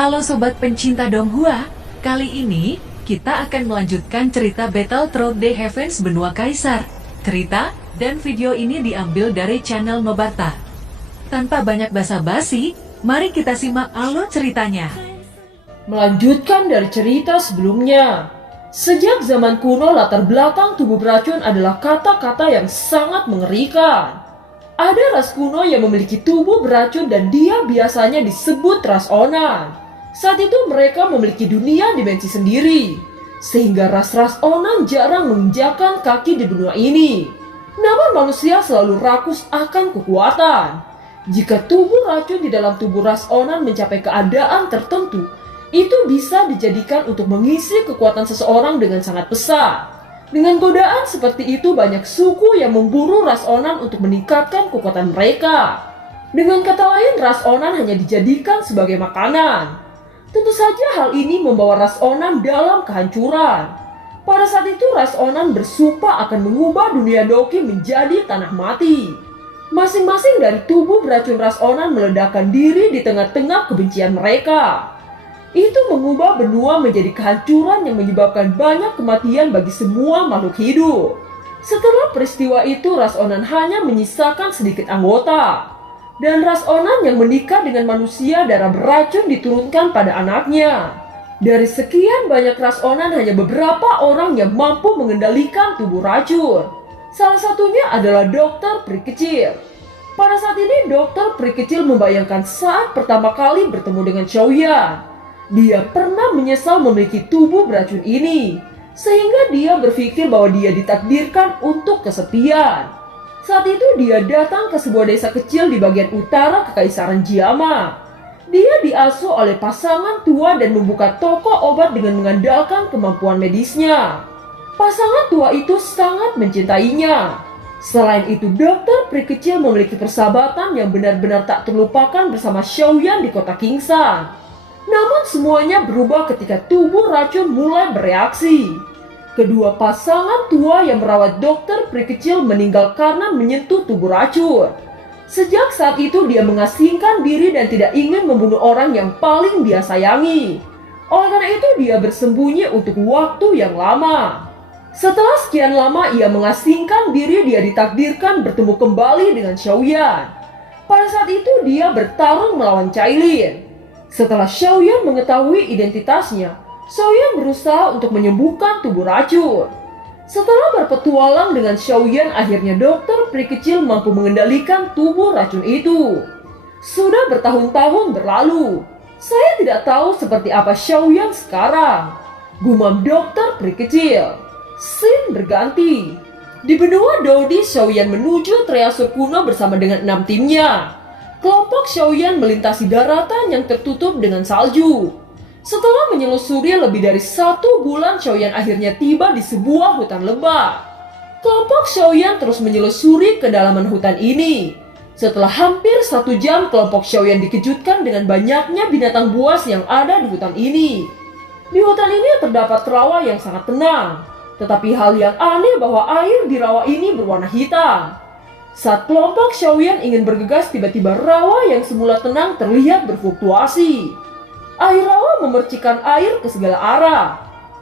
Halo Sobat pencinta Donghua, kali ini kita akan melanjutkan cerita Battle Through the Heavens Benua Kaisar. Cerita dan video ini diambil dari channel Mebarta. Tanpa banyak basa-basi, mari kita simak alur ceritanya. Melanjutkan dari cerita sebelumnya, sejak zaman kuno latar belakang tubuh beracun adalah kata-kata yang sangat mengerikan. Ada ras kuno yang memiliki tubuh beracun dan dia biasanya disebut ras Onan. Saat itu mereka memiliki dunia dimensi sendiri, sehingga ras-ras Onan jarang menginjakkan kaki di benua ini. Namun manusia selalu rakus akan kekuatan. Jika tubuh racun di dalam tubuh ras Onan mencapai keadaan tertentu, itu bisa dijadikan untuk mengisi kekuatan seseorang dengan sangat besar. Dengan godaan seperti itu banyak suku yang memburu ras Onan untuk meningkatkan kekuatan mereka. Dengan kata lain, ras Onan hanya dijadikan sebagai makanan. Tentu saja hal ini membawa ras Onan dalam kehancuran. Pada saat itu ras Onan bersumpah akan mengubah dunia Doki menjadi tanah mati. Masing-masing dari tubuh beracun ras Onan meledakkan diri di tengah-tengah kebencian mereka. Itu mengubah benua menjadi kehancuran yang menyebabkan banyak kematian bagi semua makhluk hidup. Setelah peristiwa itu ras Onan hanya menyisakan sedikit anggota. Dan ras Onan yang menikah dengan manusia darah beracun diturunkan pada anaknya. Dari sekian banyak ras Onan hanya beberapa orang yang mampu mengendalikan tubuh racun. Salah satunya adalah dokter peri kecil. Pada saat ini dokter peri kecil membayangkan saat pertama kali bertemu dengan Xiaoyan. Dia pernah menyesal memiliki tubuh beracun ini, sehingga dia berpikir bahwa dia ditakdirkan untuk kesepian. Saat itu dia datang ke sebuah desa kecil di bagian utara Kekaisaran Jiama. Dia diasuh oleh pasangan tua dan membuka toko obat dengan mengandalkan kemampuan medisnya. Pasangan tua itu sangat mencintainya. Selain itu, dokter peri kecil memiliki persahabatan yang benar-benar tak terlupakan bersama Xiaoyan di kota Kingsan. Namun semuanya berubah ketika tubuh racun mulai bereaksi. Kedua pasangan tua yang merawat dokter peri kecil meninggal karena menyentuh tubuh racun. Sejak saat itu dia mengasingkan diri dan tidak ingin membunuh orang yang paling dia sayangi. Oleh karena itu dia bersembunyi untuk waktu yang lama. Setelah sekian lama ia mengasingkan diri, dia ditakdirkan bertemu kembali dengan Xiaoyan. Pada saat itu dia bertarung melawan Cailin. Setelah Xiaoyan mengetahui identitasnya, Xiaoyan berusaha untuk menyembuhkan tubuh racun. Setelah berpetualang dengan Xiaoyan, akhirnya dokter peri kecil mampu mengendalikan tubuh racun itu. Sudah bertahun-tahun berlalu. Saya tidak tahu seperti apa Xiaoyan sekarang, gumam dokter peri kecil. Scene berganti. Di benua Dodi, Xiaoyan menuju Triasur kuno bersama dengan 6 timnya. Kelompok Xiaoyan melintasi daratan yang tertutup dengan salju. Setelah menyelusuri lebih dari 1 bulan, Xiaoyan akhirnya tiba di sebuah hutan lebat. Kelompok Xiaoyan terus menyelusuri kedalaman hutan ini. Setelah hampir 1 jam, kelompok Xiaoyan dikejutkan dengan banyaknya binatang buas yang ada di hutan ini. Di hutan ini terdapat rawa yang sangat tenang. Tetapi hal yang aneh bahwa air di rawa ini berwarna hitam. Saat kelompok Xiaoyan ingin bergegas, tiba-tiba rawa yang semula tenang terlihat berfluktuasi. Air rawa memercikan air ke segala arah.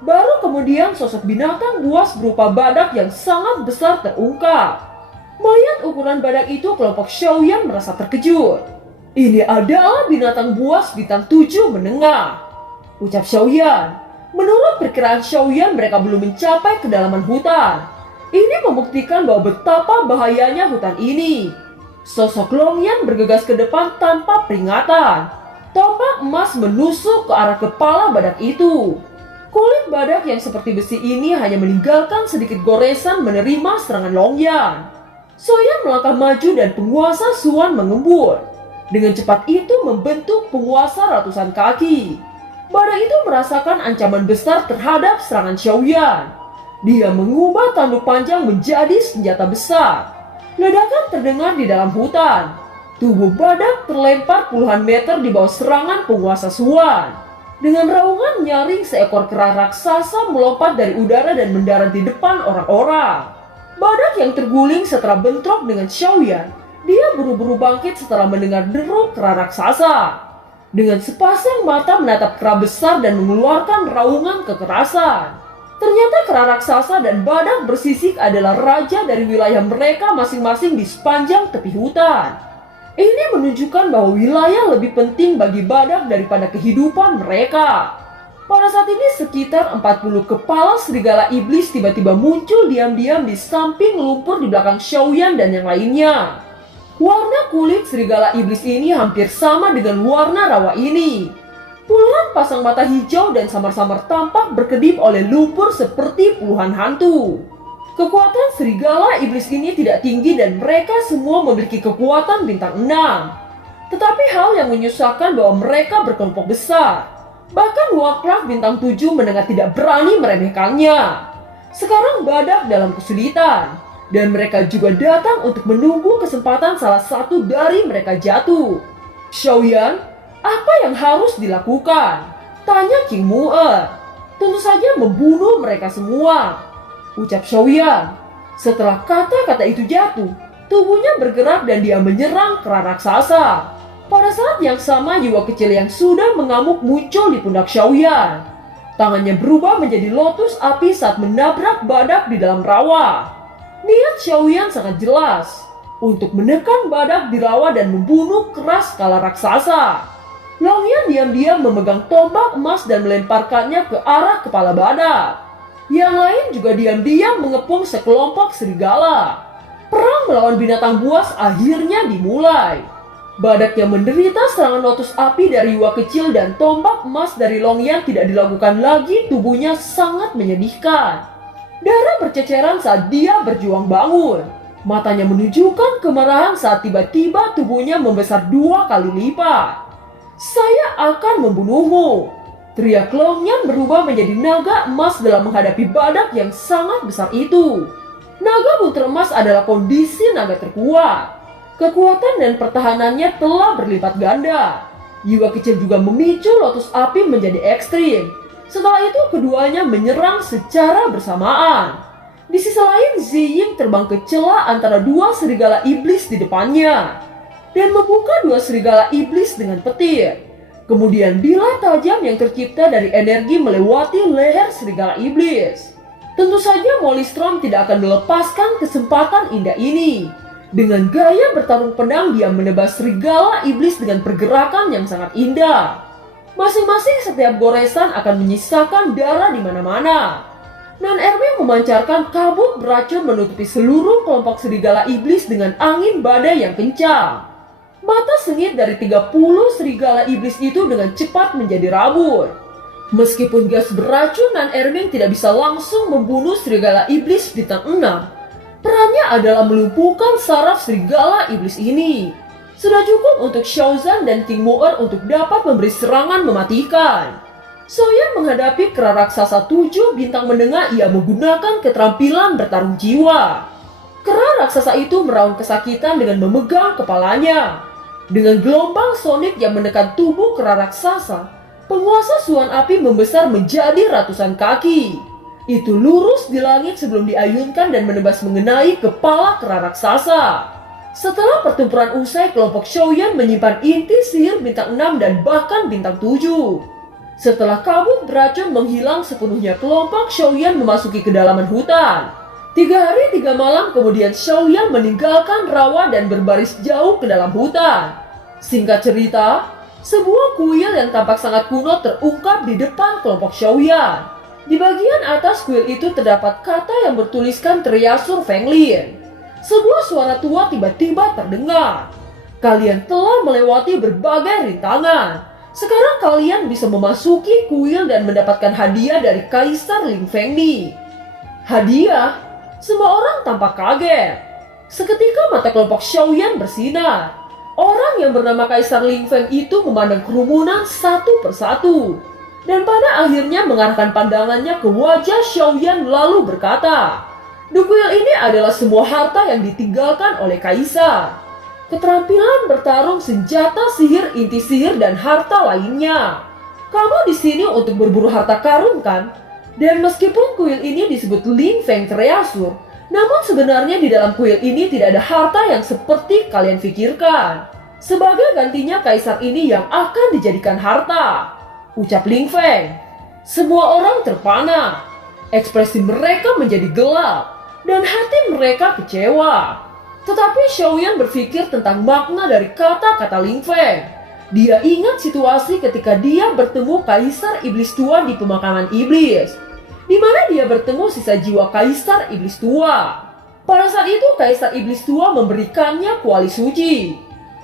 Baru kemudian sosok binatang buas berupa badak yang sangat besar terungkap. Melihat ukuran badak itu, kelompok Xiaoyan merasa terkejut. Ini adalah binatang buas bintang 7 menengah, ucap Xiaoyan. Menurut perkiraan Xiaoyan, mereka belum mencapai kedalaman hutan. Ini membuktikan bahwa betapa bahayanya hutan ini. Sosok Longyan bergegas ke depan tanpa peringatan. Tombak emas menusuk ke arah kepala badak itu. Kulit badak yang seperti besi ini hanya meninggalkan sedikit goresan menerima serangan Longyan. Xiaoyan melangkah maju dan penguasa Suan mengembur. Dengan cepat itu membentuk penguasa ratusan kaki. Badak itu merasakan ancaman besar terhadap serangan Xiaoyan. Dia mengubah tanduk panjang menjadi senjata besar. Ledakan terdengar di dalam hutan. Tubuh badak terlempar puluhan meter di bawah serangan penguasa Suan. Dengan raungan nyaring, seekor kera raksasa melompat dari udara dan mendarat di depan orang-orang. Badak yang terguling setelah bentrok dengan Xiaoyan, dia buru-buru bangkit setelah mendengar deru kera raksasa. dengan sepasang mata menatap kera besar dan mengeluarkan raungan kekerasan. Ternyata kera raksasa dan badak bersisik adalah raja dari wilayah mereka masing-masing di sepanjang tepi hutan. Ini menunjukkan bahwa wilayah lebih penting bagi badak daripada kehidupan mereka. Pada saat ini sekitar 40 kepala serigala iblis tiba-tiba muncul diam-diam di samping lumpur di belakang Xiaoyan dan yang lainnya. Warna kulit serigala iblis ini hampir sama dengan warna rawa ini. Puluhan pasang mata hijau dan samar-samar tampak berkedip oleh lumpur seperti puluhan hantu. Kekuatan serigala iblis ini tidak tinggi dan mereka semua memiliki kekuatan bintang 6. Tetapi hal yang menyusahkan bahwa mereka berkelompok besar. Bahkan Warcraft bintang 7 mendengar tidak berani meremehkannya. Sekarang badak dalam kesulitan. Dan mereka juga datang untuk menunggu kesempatan salah satu dari mereka jatuh. Xiaoyan, apa yang harus dilakukan? Tanya King Mu'er. Tentu saja membunuh mereka semua, ucap Xiaoyan. Setelah kata-kata itu jatuh, tubuhnya bergerak dan dia menyerang kera raksasa. Pada saat yang sama, jiwa kecil yang sudah mengamuk muncul di pundak Xiaoyan. Tangannya berubah menjadi lotus api saat menabrak badak di dalam rawa. Niat Xiaoyan sangat jelas, untuk menekan badak di rawa dan membunuh keras kala raksasa. Longyan diam-diam memegang tombak emas dan melemparkannya ke arah kepala badak. Yang lain juga diam-diam mengepung sekelompok serigala. Perang melawan binatang buas akhirnya dimulai. Badak yang menderita serangan lotus api dari Yuwa kecil dan tombak emas dari Longyan tidak dilakukan lagi, tubuhnya sangat menyedihkan. Darah berceceran saat dia berjuang bangun. Matanya menunjukkan kemarahan saat tiba-tiba tubuhnya membesar 2 kali lipat. Saya akan membunuhmu. Teriak Longyan berubah menjadi naga emas dalam menghadapi badak yang sangat besar itu. Naga bunter emas adalah kondisi naga terkuat. Kekuatan dan pertahanannya telah berlipat ganda. Jiwa kecil juga memicu lotus api menjadi ekstrim. Setelah itu keduanya menyerang secara bersamaan. Di sisi lain, Ziying terbang ke celah antara 2 serigala iblis di depannya dan membuka 2 serigala iblis dengan petir. Kemudian bilai tajam yang tercipta dari energi melewati leher serigala iblis. Tentu saja Mollystrom tidak akan melepaskan kesempatan indah ini. Dengan gaya bertarung pedang, dia menebas serigala iblis dengan pergerakan yang sangat indah. Masing-masing setiap goresan akan menyisakan darah di mana-mana. Non-Erme memancarkan kabut beracun menutupi seluruh kelompok serigala iblis dengan angin badai yang kencang. Mata sengit dari 30 serigala iblis itu dengan cepat menjadi rabun. Meskipun gas beracun Non-Erme tidak bisa langsung membunuh serigala iblis bintang 6, perannya adalah melumpuhkan saraf serigala iblis ini. Sudah cukup untuk Xiaozan dan King Mu'er untuk dapat memberi serangan mematikan. Xiaoyan menghadapi kera raksasa 7 bintang menengah, ia menggunakan keterampilan bertarung jiwa. Kera raksasa itu meraung kesakitan dengan memegang kepalanya. Dengan gelombang sonik yang menekan tubuh kera raksasa, penguasa Suan Api membesar menjadi ratusan kaki. Itu lurus di langit sebelum diayunkan dan menebas mengenai kepala kera raksasa. Setelah pertempuran usai, kelompok Xiaoyan menyimpan inti sihir bintang 6 dan bahkan bintang 7. Setelah kabut beracun menghilang sepenuhnya, kelompok Xiaoyan memasuki kedalaman hutan. 3 hari 3 malam kemudian Xiaoyan meninggalkan rawa dan berbaris jauh ke dalam hutan. Singkat cerita, sebuah kuil yang tampak sangat kuno terungkap di depan kelompok Xiaoyan. Di bagian atas kuil itu terdapat kata yang bertuliskan Teriasur Fenglin. Sebuah suara tua tiba-tiba terdengar. Kalian telah melewati berbagai rintangan. Sekarang kalian bisa memasuki kuil dan mendapatkan hadiah dari Kaisar Ling Fengni. Hadiah? Semua orang tampak kaget. Seketika mata kelompok Xiaoyan bersinar. Orang yang bernama Kaisar Ling Feng itu memandang kerumunan satu persatu. Dan pada akhirnya mengarahkan pandangannya ke wajah Xiaoyan lalu berkata, "The kuil ini adalah semua harta yang ditinggalkan oleh Kaisar. Keterampilan bertarung, senjata sihir, inti sihir, dan harta lainnya. Kamu di sini untuk berburu harta karun kan? Dan meskipun kuil ini disebut Ling Feng Treasure, namun sebenarnya di dalam kuil ini tidak ada harta yang seperti kalian pikirkan. Sebagai gantinya kaisar ini yang akan dijadikan harta, ucap Ling Feng. Semua orang terpana. Ekspresi mereka menjadi gelap dan hati mereka kecewa. Tetapi Xiaoyan berpikir tentang makna dari kata-kata Ling Feng. Dia ingat situasi ketika dia bertemu Kaisar Iblis Tua di pemakaman iblis, di mana dia bertemu sisa jiwa Kaisar Iblis Tua. Pada saat itu Kaisar Iblis Tua memberikannya kuali suci,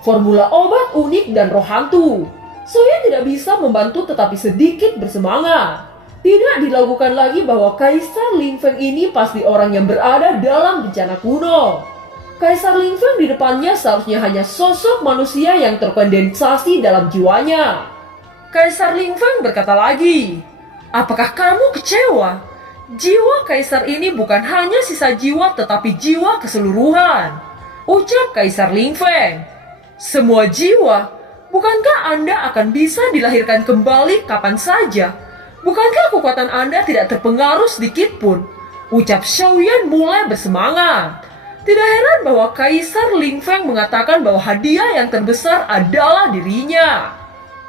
formula obat unik dan roh hantu. Xiaoyan tidak bisa membantu tetapi sedikit bersemangat. Tidak dilakukan lagi bahwa Kaisar Ling Feng ini pasti orang yang berada dalam bencana kuno. Kaisar Ling Feng di depannya seharusnya hanya sosok manusia yang terkondensasi dalam jiwanya. Kaisar Ling Feng berkata lagi, "Apakah kamu kecewa? Jiwa Kaisar ini bukan hanya sisa jiwa tetapi jiwa keseluruhan," ucap Kaisar Ling Feng. "Semua jiwa, bukankah Anda akan bisa dilahirkan kembali kapan saja? Bukankah kekuatan Anda tidak terpengaruh sedikit pun?" ucap Xiaoyan mulai bersemangat. Tidak heran bahwa Kaisar Ling Feng mengatakan bahwa hadiah yang terbesar adalah dirinya.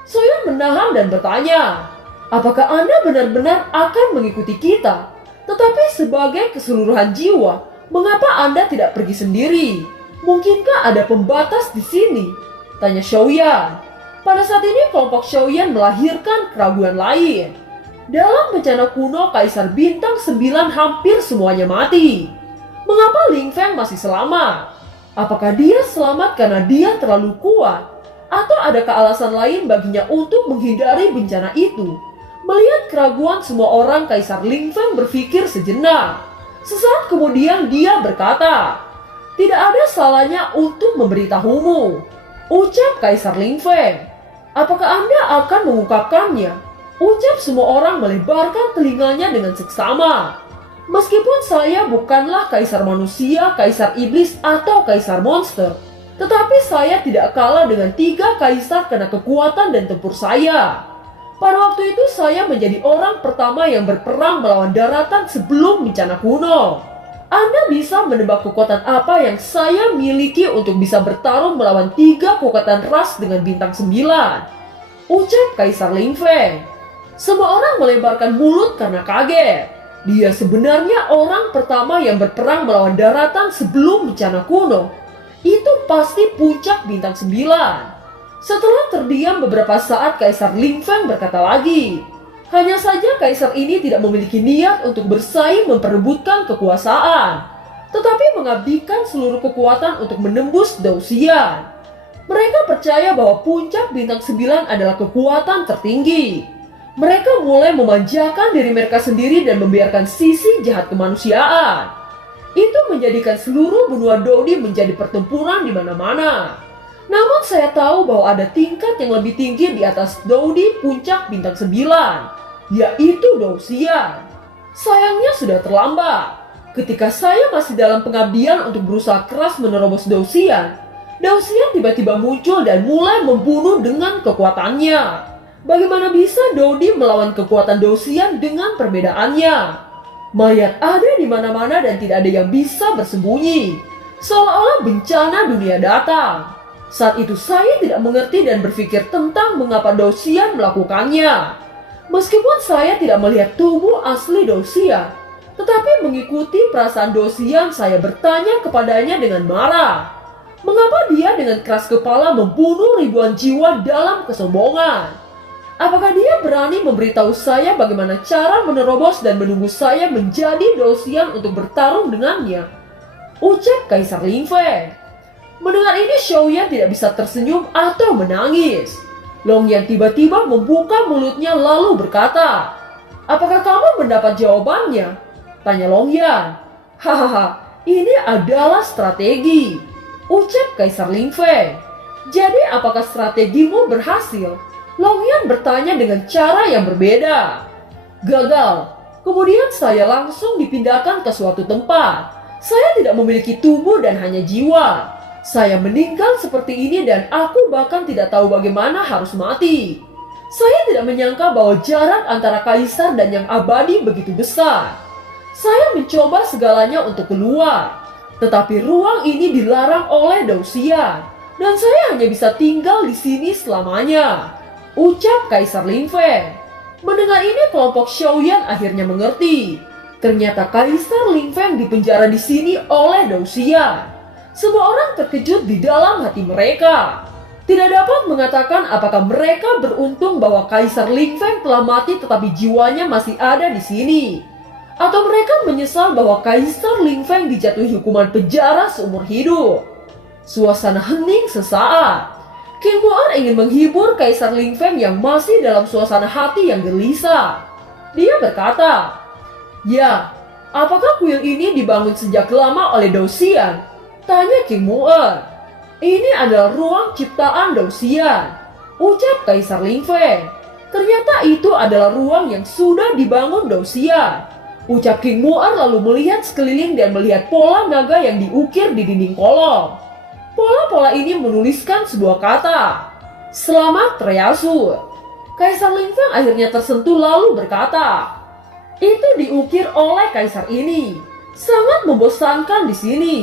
Xiaoyan menahan dan bertanya, "Apakah Anda benar-benar akan mengikuti kita? Tetapi sebagai keseluruhan jiwa, mengapa Anda tidak pergi sendiri? Mungkinkah ada pembatas di sini?" tanya Xiaoyan. Pada saat ini kelompok Xiaoyan melahirkan keraguan lain. Dalam bencana kuno, Kaisar Bintang 9 hampir semuanya mati. Mengapa Ling Feng masih selamat? Apakah dia selamat karena dia terlalu kuat? Atau adakah alasan lain baginya untuk menghindari bencana itu? Melihat keraguan semua orang, Kaisar Ling Feng berpikir sejenak. Sesaat kemudian dia berkata, "Tidak ada salahnya untuk memberitahumu," ucap Kaisar Ling Feng. "Apakah Anda akan mengungkapkannya?" ucap semua orang melebarkan telinganya dengan seksama. "Meskipun saya bukanlah kaisar manusia, kaisar iblis, atau kaisar monster, tetapi saya tidak kalah dengan 3 kaisar karena kekuatan dan tempur saya. Pada waktu itu saya menjadi orang pertama yang berperang melawan daratan sebelum bencana kuno. Anda bisa menebak kekuatan apa yang saya miliki untuk bisa bertarung melawan 3 kekuatan ras dengan bintang 9, ucap Kaisar Ling Feng. Semua orang melebarkan mulut karena kaget. Dia sebenarnya orang pertama yang berperang melawan daratan sebelum bencana kuno. Itu pasti puncak bintang 9. Setelah terdiam beberapa saat, Kaisar Ling Feng berkata lagi, "Hanya saja kaisar ini tidak memiliki niat untuk bersaing memperebutkan kekuasaan, tetapi mengabdikan seluruh kekuatan untuk menembus Dao Xian. Mereka percaya bahwa puncak bintang 9 adalah kekuatan tertinggi. Mereka mulai memanjakan diri mereka sendiri dan membiarkan sisi jahat kemanusiaan. Itu menjadikan seluruh benua Dodi menjadi pertempuran di mana-mana. Namun saya tahu bahwa ada tingkat yang lebih tinggi di atas Dodi puncak bintang 9, yaitu Dao Xian. Sayangnya sudah terlambat. Ketika saya masih dalam pengabdian untuk berusaha keras menerobos Dao Xian tiba-tiba muncul dan mulai membunuh dengan kekuatannya. Bagaimana bisa Dodi melawan kekuatan Dao Xian dengan perbedaannya? Mayat ada di mana-mana dan tidak ada yang bisa bersembunyi. Seolah-olah bencana dunia datang. Saat itu saya tidak mengerti dan berpikir tentang mengapa Dao Xian melakukannya. Meskipun saya tidak melihat tubuh asli Dao Xian, tetapi mengikuti perasaan Dao Xian, saya bertanya kepadanya dengan marah. Mengapa dia dengan keras kepala membunuh ribuan jiwa dalam kesombongan? Apakah dia berani memberitahu saya bagaimana cara menerobos dan menunggu saya menjadi Dao Xian untuk bertarung dengannya? Ucap Kaisar Ling Feng. Mendengar ini, Xiaoyan tidak bisa tersenyum atau menangis. Longyan tiba-tiba membuka mulutnya lalu berkata, "Apakah kamu mendapat jawabannya?" tanya Longyan. "Hahaha, ini adalah strategi," ucap Kaisar Ling Feng. "Jadi apakah strategimu berhasil?" Longyan bertanya dengan cara yang berbeda. "Gagal. Kemudian saya langsung dipindahkan ke suatu tempat. Saya tidak memiliki tubuh dan hanya jiwa. Saya meninggal seperti ini dan aku bahkan tidak tahu bagaimana harus mati. Saya tidak menyangka bahwa jarak antara kaisar dan yang abadi begitu besar. Saya mencoba segalanya untuk keluar, tetapi ruang ini dilarang oleh Dao Xian. dan saya hanya bisa tinggal di sini selamanya, ucap Kaisar Ling Feng. Mendengar ini, kelompok Xiaoyan akhirnya mengerti. Ternyata Kaisar Ling Feng dipenjara di sini oleh Dou Xian. Semua orang terkejut di dalam hati mereka. Tidak dapat mengatakan apakah mereka beruntung bahwa Kaisar Ling Feng telah mati tetapi jiwanya masih ada di sini, atau mereka menyesal bahwa Kaisar Ling Feng dijatuhi hukuman penjara seumur hidup. Suasana hening sesaat. King Mu'er ingin menghibur Kaisar Ling Feng yang masih dalam suasana hati yang gelisah. Dia berkata, "Ya, apakah kuil ini dibangun sejak lama oleh Dou Xian?" Tanya King Mu'er. "Ini adalah ruang ciptaan Dou Xian," ucap Kaisar Ling Feng. "Ternyata itu adalah ruang yang sudah dibangun Dou Xian," ucap King Mu'er lalu melihat sekeliling dan melihat pola naga yang diukir di dinding kolom. Pola-pola ini menuliskan sebuah kata, "Selamat Treasure." Kaisar Ling Feng akhirnya tersentuh lalu berkata, "Itu diukir oleh kaisar ini. Sangat membosankan di sini.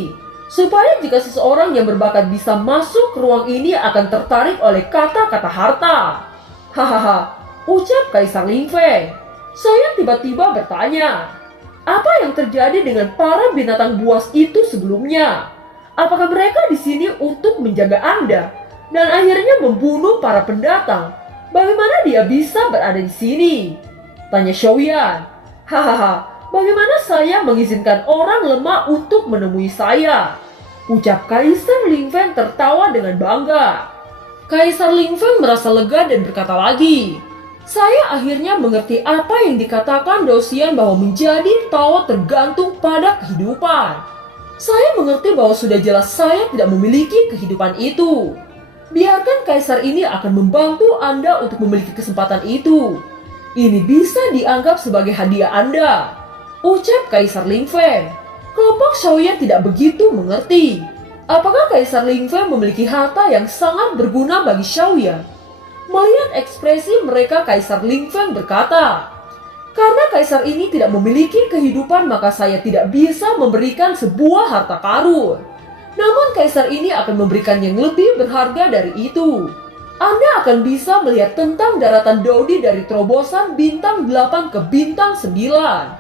Supaya jika seseorang yang berbakat bisa masuk ke ruang ini akan tertarik oleh kata-kata harta." Hahaha, ucap Kaisar Ling Feng. Saya tiba-tiba bertanya, apa yang terjadi dengan para binatang buas itu sebelumnya? Apakah mereka di sini untuk menjaga Anda dan akhirnya membunuh para pendatang? Bagaimana dia bisa berada di sini? Tanya Xiaoyan. Hahaha, bagaimana saya mengizinkan orang lemah untuk menemui saya? Ucap Kaisar Ling Feng tertawa dengan bangga. Kaisar Ling Feng merasa lega dan berkata lagi, "Saya akhirnya mengerti apa yang dikatakan Dou Xian bahwa menjadi Tao tergantung pada kehidupan. Saya mengerti bahwa sudah jelas saya tidak memiliki kehidupan itu. Biarkan kaisar ini akan membantu Anda untuk memiliki kesempatan itu. Ini bisa dianggap sebagai hadiah Anda," ucap Kaisar Ling Feng. Kelompok Xiaoyan tidak begitu mengerti. Apakah Kaisar Ling Feng memiliki harta yang sangat berguna bagi Xiaoyan? Melihat ekspresi mereka, Kaisar Ling Feng berkata, "Karena kaisar ini tidak memiliki kehidupan, maka saya tidak bisa memberikan sebuah harta karun. Namun kaisar ini akan memberikan yang lebih berharga dari itu. Anda akan bisa melihat tentang daratan Dodi dari terobosan bintang 8 ke bintang 9.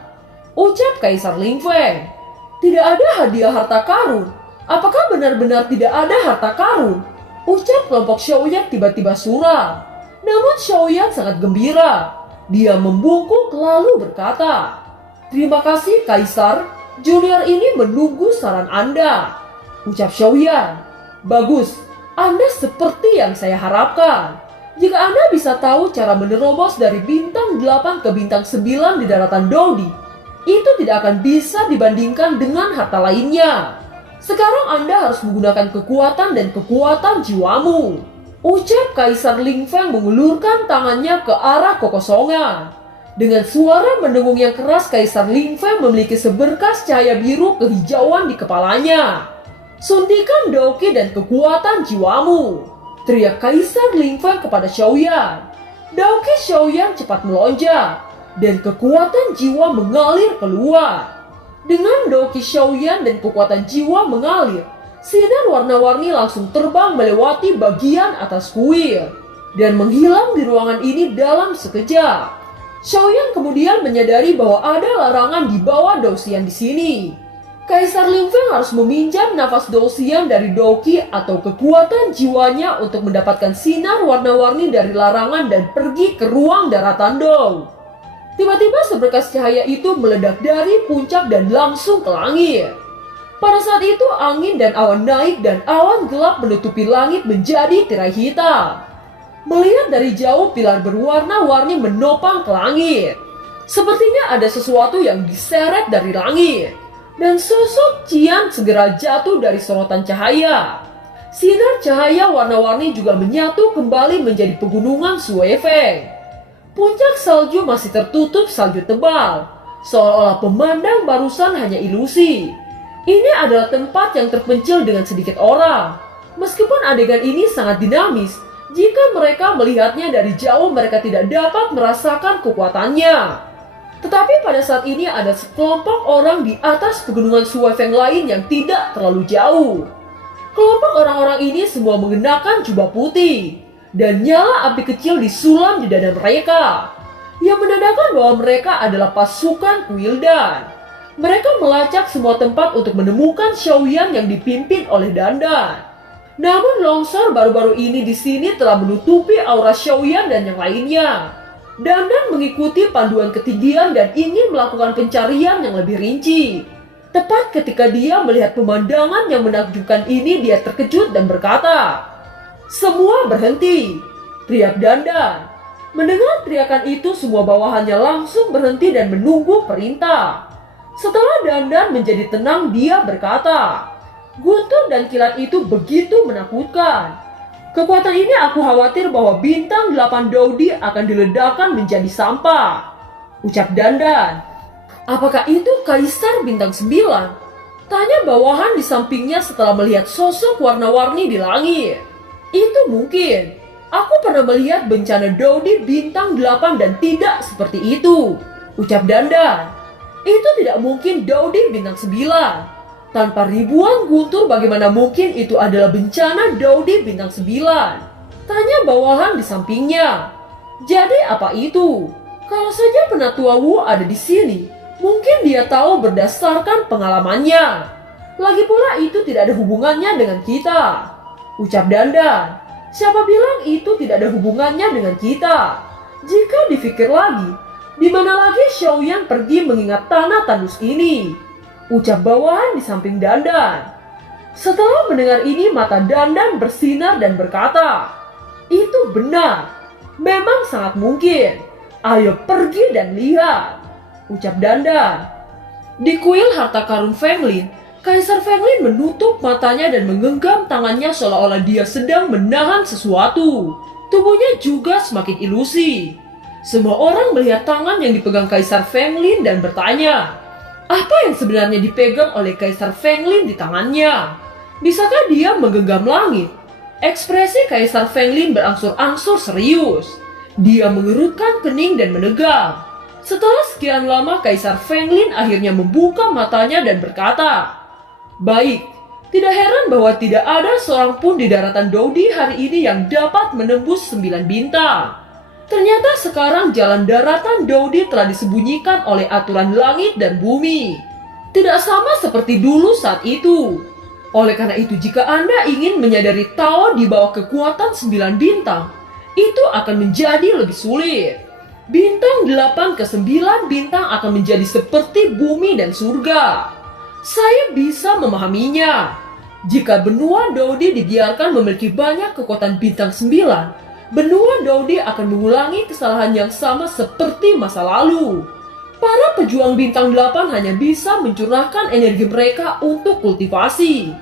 Ucap Kaisar Ling Feng. "Tidak ada hadiah harta karun. Apakah benar-benar tidak ada harta karun?" Ucap kelompok Xiaoyan tiba-tiba suram. Namun Xiaoyan sangat gembira. Dia membungkuk lalu berkata, "Terima kasih Kaisar, junior ini menunggu saran Anda." Ucap Xiaoyan, "Bagus, Anda seperti yang saya harapkan. Jika Anda bisa tahu cara menerobos dari bintang 8 ke bintang 9 di daratan Dodi, itu tidak akan bisa dibandingkan dengan harta lainnya. Sekarang Anda harus menggunakan kekuatan dan kekuatan jiwamu." Ucap Kaisar Ling Feng mengulurkan tangannya ke arah kekosongan. Dengan suara mendengung yang keras, Kaisar Ling Feng memiliki seberkas cahaya biru kehijauan di kepalanya. "Suntikan Daoqi dan kekuatan jiwamu," teriak Kaisar Ling Feng kepada Xiaoyan. Daoqi Xiaoyan cepat melonjak, dan kekuatan jiwa mengalir keluar. Dengan Daoqi Xiaoyan dan kekuatan jiwa mengalir, sinar warna-warni langsung terbang melewati bagian atas kuil dan menghilang di ruangan ini dalam sekejap. Xiaoyan kemudian menyadari bahwa ada larangan di bawah Dou Xian di sini. Kaisar Ling Feng harus meminjam nafas Dou Xian dari Daoqi atau kekuatan jiwanya untuk mendapatkan sinar warna-warni dari larangan dan pergi ke ruang daratan Dou. Tiba-tiba seberkas cahaya itu meledak dari puncak dan langsung ke langit. Pada saat itu angin dan awan naik dan awan gelap menutupi langit menjadi tirai hitam. Melihat dari jauh pilar berwarna-warni menopang ke langit. Sepertinya ada sesuatu yang diseret dari langit. Dan sosok Qian segera jatuh dari sorotan cahaya. Sinar cahaya warna-warni juga menyatu kembali menjadi pegunungan Suifeng. Puncak salju masih tertutup salju tebal, seolah-olah pemandang barusan hanya ilusi. Ini adalah tempat yang terpencil dengan sedikit orang. Meskipun adegan ini sangat dinamis, jika mereka melihatnya dari jauh mereka tidak dapat merasakan kekuatannya. Tetapi pada saat ini ada sekelompok orang di atas pegunungan Suifeng lain yang tidak terlalu jauh. Kelompok orang-orang ini semua mengenakan jubah putih, dan nyala api kecil disulam di dada mereka, yang menandakan bahwa mereka adalah pasukan Kuildan. Mereka melacak semua tempat untuk menemukan Xiaoyan yang dipimpin oleh Dandan. Namun longsor baru-baru ini di sini telah menutupi aura Xiaoyan dan yang lainnya. Dandan mengikuti panduan ketinggian dan ingin melakukan pencarian yang lebih rinci. Tepat ketika dia melihat pemandangan yang menakjubkan ini, dia terkejut dan berkata, "Semua berhenti!" teriak Dandan. Mendengar teriakan itu, semua bawahannya langsung berhenti dan menunggu perintah. Setelah Dandan menjadi tenang, dia berkata, "Guntur dan kilat itu begitu menakutkan. Kekuatan ini aku khawatir bahwa bintang 8 Daudi akan diledakkan menjadi sampah," ucap Dandan. "Apakah itu Kaisar Bintang 9? Tanya bawahan di sampingnya setelah melihat sosok warna-warni di langit. "Itu mungkin. Aku pernah melihat bencana Daudi bintang 8 dan tidak seperti itu," ucap Dandan. "Itu tidak mungkin Daudi bintang 9. Tanpa ribuan guntur bagaimana mungkin itu adalah bencana Daudi bintang 9? Tanya bawahan di sampingnya. Jadi apa itu? Kalau saja Penatua Wu ada di sini, mungkin dia tahu berdasarkan pengalamannya. Lagi pula itu tidak ada hubungannya dengan kita," ucap Dandan. "Siapa bilang itu tidak ada hubungannya dengan kita? Jika dipikir lagi, di mana lagi Xiaoyan pergi mengingat tanah tandus ini?" ucap bawahan di samping Dandan. Setelah mendengar ini, mata Dandan bersinar dan berkata, "Itu benar. Memang sangat mungkin. Ayo pergi dan lihat," ucap Dandan. Di kuil harta karun Fenglin, Kaisar Fenglin menutup matanya dan menggenggam tangannya seolah-olah dia sedang menahan sesuatu. Tubuhnya juga semakin ilusi. Semua orang melihat tangan yang dipegang Kaisar Fenglin dan bertanya, apa yang sebenarnya dipegang oleh Kaisar Fenglin di tangannya? Bisakah dia menggenggam langit? Ekspresi Kaisar Fenglin berangsur-angsur serius. Dia mengerutkan kening dan menegang. Setelah sekian lama, Kaisar Fenglin akhirnya membuka matanya dan berkata, "Baik, tidak heran bahwa tidak ada seorang pun di daratan Daudi hari ini yang dapat menembus 9 bintang. Ternyata sekarang jalan daratan Daudi telah disembunyikan oleh aturan langit dan bumi. Tidak sama seperti dulu saat itu. Oleh karena itu, jika Anda ingin menyadari Tao di bawah kekuatan 9 bintang, itu akan menjadi lebih sulit. Bintang 8 ke 9 bintang akan menjadi seperti bumi dan surga. Saya bisa memahaminya. Jika benua Daudi dibiarkan memiliki banyak kekuatan bintang 9, benua Daudi akan mengulangi kesalahan yang sama seperti masa lalu. Para pejuang bintang 8 hanya bisa mencurahkan energi mereka untuk kultivasi.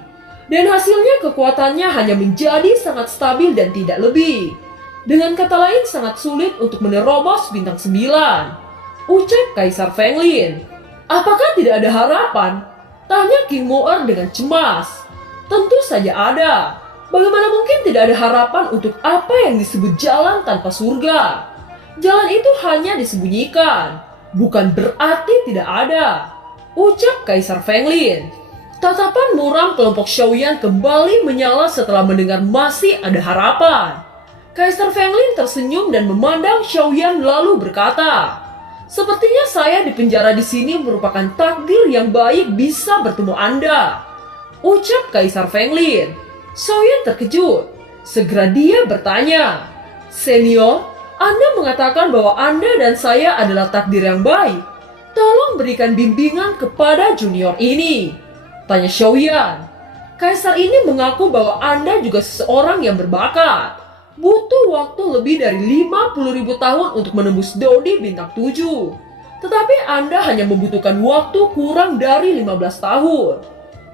Dan hasilnya kekuatannya hanya menjadi sangat stabil dan tidak lebih. Dengan kata lain, sangat sulit untuk menerobos bintang 9, ucap Kaisar Fenglin. "Apakah tidak ada harapan?" tanya King Moer dengan cemas. "Tentu saja ada. Bagaimana mungkin tidak ada harapan untuk apa yang disebut jalan tanpa surga? Jalan itu hanya disembunyikan, bukan berarti tidak ada," ucap Kaisar Fenglin. Tatapan muram kelompok Xiaoyan kembali menyala setelah mendengar masih ada harapan. Kaisar Fenglin tersenyum dan memandang Xiaoyan lalu berkata, "Sepertinya saya di penjara di sini merupakan takdir yang baik bisa bertemu Anda," ucap Kaisar Fenglin. Xiaoyan terkejut. Segera dia bertanya, "Senior, Anda mengatakan bahwa Anda dan saya adalah takdir yang baik. Tolong berikan bimbingan kepada junior ini," tanya Xiaoyan. Kaisar ini mengaku bahwa Anda juga seseorang yang berbakat. Butuh waktu lebih dari 50.000 tahun untuk menembus Daudi bintang 7. Tetapi Anda hanya membutuhkan waktu kurang dari 15 tahun.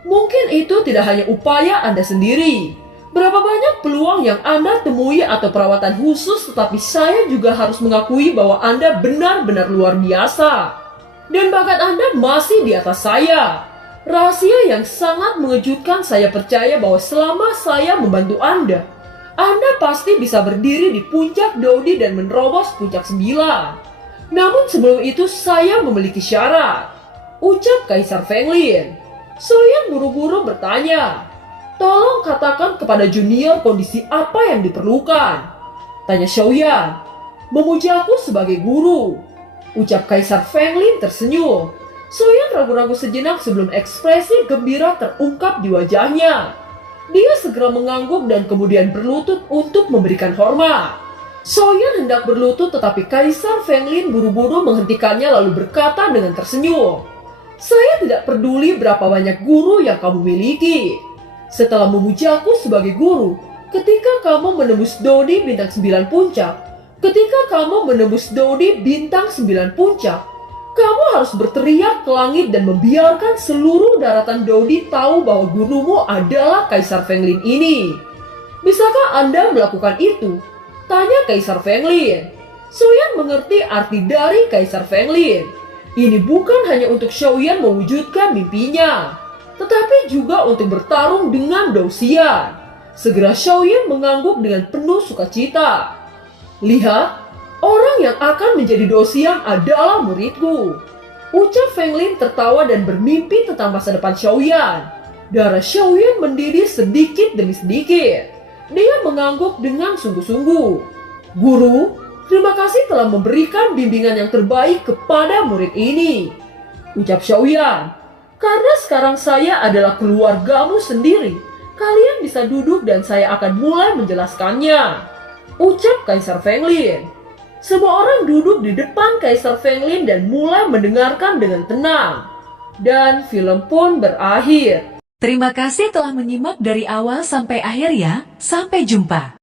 Mungkin itu tidak hanya upaya Anda sendiri. Berapa banyak peluang yang Anda temui atau perawatan khusus, tetapi saya juga harus mengakui bahwa Anda benar-benar luar biasa. Dan bakat Anda masih di atas saya. Rahasia yang sangat mengejutkan, saya percaya bahwa selama saya membantu Anda pasti bisa berdiri di puncak Daudi dan menerobos puncak 9. Namun sebelum itu saya memiliki syarat, ucap Kaisar Fenglin. Xiaoyan buru-buru bertanya, Tolong katakan kepada junior kondisi apa yang diperlukan. Tanya Xiaoyan. Memuji aku sebagai guru. Ucap Kaisar Feng Lin tersenyum. Xiaoyan ragu-ragu sejenak sebelum ekspresi gembira terungkap di wajahnya. Dia segera mengangguk dan kemudian berlutut untuk memberikan hormat. Xiaoyan hendak berlutut tetapi Kaisar Feng Lin buru-buru menghentikannya lalu berkata dengan tersenyum. Saya tidak peduli berapa banyak guru yang kamu miliki. Setelah memuji aku sebagai guru, ketika kamu menembus Dodi bintang 9 puncak, ketika kamu menembus Dodi bintang 9 puncak, kamu harus berteriak ke langit dan membiarkan seluruh daratan Dodi tahu bahwa gurumu adalah Kaisar Feng Lin ini. Bisakah Anda melakukan itu? Tanya Kaisar Feng Lin. Xiaoyan mengerti arti dari Kaisar Feng Lin. Ini bukan hanya untuk Xiaoyan mewujudkan mimpinya, tetapi juga untuk bertarung dengan Dou Xian. Segera Xiaoyan mengangguk dengan penuh sukacita. Lihat, orang yang akan menjadi Dou Xian adalah muridku. Ucap Feng Lin tertawa dan bermimpi tentang masa depan Xiaoyan. Darah Xiaoyan mendidih sedikit demi sedikit. Dia mengangguk dengan sungguh-sungguh. Guru, terima kasih telah memberikan bimbingan yang terbaik kepada murid ini. Ucap Xiaoyan. Karena sekarang saya adalah keluargamu sendiri, kalian bisa duduk dan saya akan mulai menjelaskannya. Ucap Kaisar Feng Lin. Semua orang duduk di depan Kaisar Feng Lin dan mulai mendengarkan dengan tenang. Dan film pun berakhir. Terima kasih telah menyimak dari awal sampai akhir ya. Sampai jumpa.